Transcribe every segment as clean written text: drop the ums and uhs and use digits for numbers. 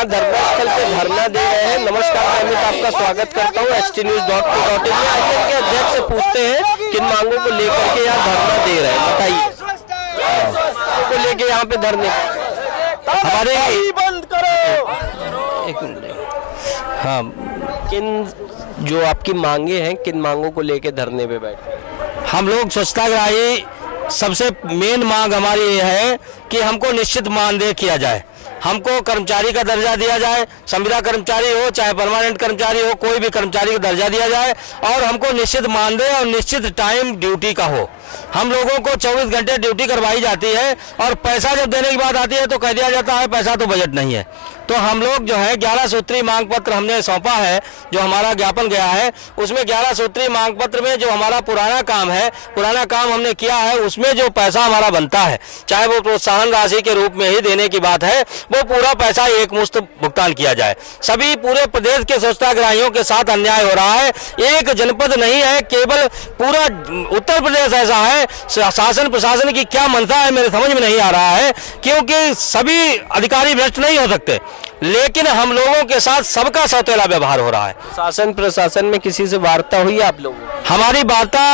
यहाँ धरना स्थल पे धरना दे रहे हैं। नमस्कार, मैं अमित आपका स्वागत करता हूँ HT-News.co.in में। आइए इनके अध्यक्ष से पूछते हैं किन मांगों को लेकर के यहाँ धरना दे रहे हैं, बताइए। को लेके यहाँ पे धरने हमारे बंद करो। एक मिनट, हाँ, किन जो आपकी मांगे हैं, किन मांगों को लेके धरने पे बैठे? हम लोग स्वच्छताग्राही सबसे मेन मांग हमारी ये है कि हमको निश्चित मानदेय किया जाए, हमको कर्मचारी का दर्जा दिया जाए, संविदा कर्मचारी हो चाहे परमानेंट कर्मचारी हो, कोई भी कर्मचारी का दर्जा दिया जाए और हमको निश्चित मानदेय और निश्चित टाइम ड्यूटी का हो। हम लोगों को 24 घंटे ड्यूटी करवाई जाती है और पैसा जब देने की बात आती है तो कह दिया जाता है पैसा तो बजट नहीं है। तो हम लोग जो है 11 सूत्री मांग पत्र हमने सौंपा है, जो हमारा ज्ञापन गया है उसमें 11 सूत्री मांग पत्र में जो हमारा पुराना काम है, पुराना काम हमने किया है, उसमें जो पैसा हमारा बनता है, चाहे वो प्रोत्साहन राशि के रूप में ही देने की बात है, वो पूरा पैसा एक मुश्त भुगतान किया जाए। सभी पूरे प्रदेश के स्वच्छताग्राहियों के साथ अन्याय हो रहा है। एक जनपद नहीं है, केवल पूरा उत्तर प्रदेश ऐसा है। शासन प्रशासन की क्या मंशा है मेरे समझ में नहीं आ रहा है, क्योंकि सभी अधिकारी भ्रष्ट नहीं हो सकते, लेकिन हम लोगों के साथ सबका सौतेला व्यवहार हो रहा है। शासन प्रशासन में किसी से वार्ता हुई आप लोगों? हमारी वार्ता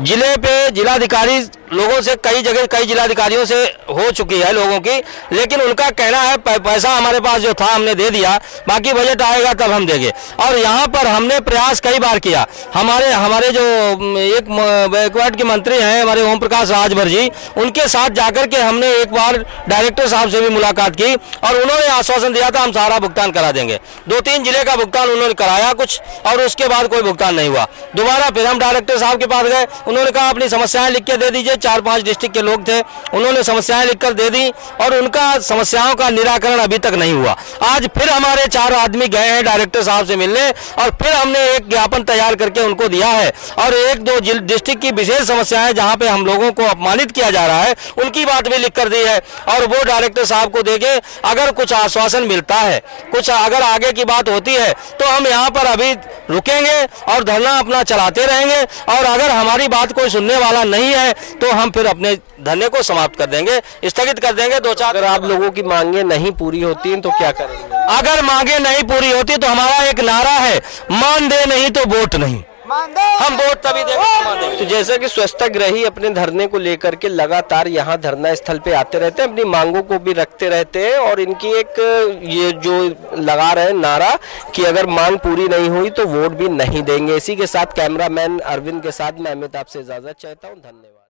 जिले पे जिलाधिकारी लोगों से कई जगह कई जिलाधिकारियों से हो चुकी है लोगों की, लेकिन उनका कहना है पैसा हमारे पास जो था हमने दे दिया, बाकी बजट आएगा तब हम देंगे। और यहाँ पर हमने प्रयास कई बार किया, हमारे जो एक बैकवर्ड के मंत्री हैं हमारे ओम प्रकाश राजभर जी, उनके साथ जाकर के हमने एक बार डायरेक्टर साहब से भी मुलाकात की और उन्होंने आश्वासन दिया था हम सारा भुगतान करा देंगे। 2-3 जिले का भुगतान उन्होंने कराया कुछ और उसके बाद कोई भुगतान नहीं हुआ। दोबारा फिर हम डायरेक्टर साहब के पास गए, उन्होंने कहा अपनी समस्याएं लिख के दे दीजिए। 4-5 डिस्ट्रिक्ट के लोग थे, उन्होंने समस्याएं लिखकर दे दी और उनका समस्याओं का निराकरण अभी तक नहीं हुआ। आज फिर हमारे 4 आदमी गए हैं डायरेक्टर साहब से मिलने और फिर हमने एक ज्ञापन तैयार करके उनको दिया है और 1-2 डिस्ट्रिक्ट की विशेष समस्याएं जहां पे हम लोगों को अपमानित किया जा रहा है उनकी बात भी लिख कर दी है और वो डायरेक्टर साहब को देके अगर कुछ आश्वासन मिलता है, कुछ अगर आगे की बात होती है तो हम यहाँ पर अभी रुकेंगे और धरना अपना चलाते रहेंगे और अगर हमारी बात कोई सुनने वाला नहीं है तो हम फिर अपने धरने को समाप्त कर देंगे, स्थगित कर देंगे। 2-4 अगर आप लोगों की मांगे नहीं पूरी होती हैं तो क्या करेंगे? अगर मांगे नहीं पूरी होती तो हमारा एक नारा है, मान दे नहीं तो वोट नहीं, हम वोट तभी देंगे। तो जैसे कि स्वच्छताग्राही अपने धरने को लेकर के लगातार यहाँ धरना स्थल पे आते रहते हैं, अपनी मांगों को भी रखते रहते हैं और इनकी एक ये जो लगा रहे हैं नारा कि अगर मांग पूरी नहीं हुई तो वोट भी नहीं देंगे। इसी के साथ कैमरामैन अरविंद के साथ मैं अमित आपसे इजाजत चाहता हूँ। धन्यवाद।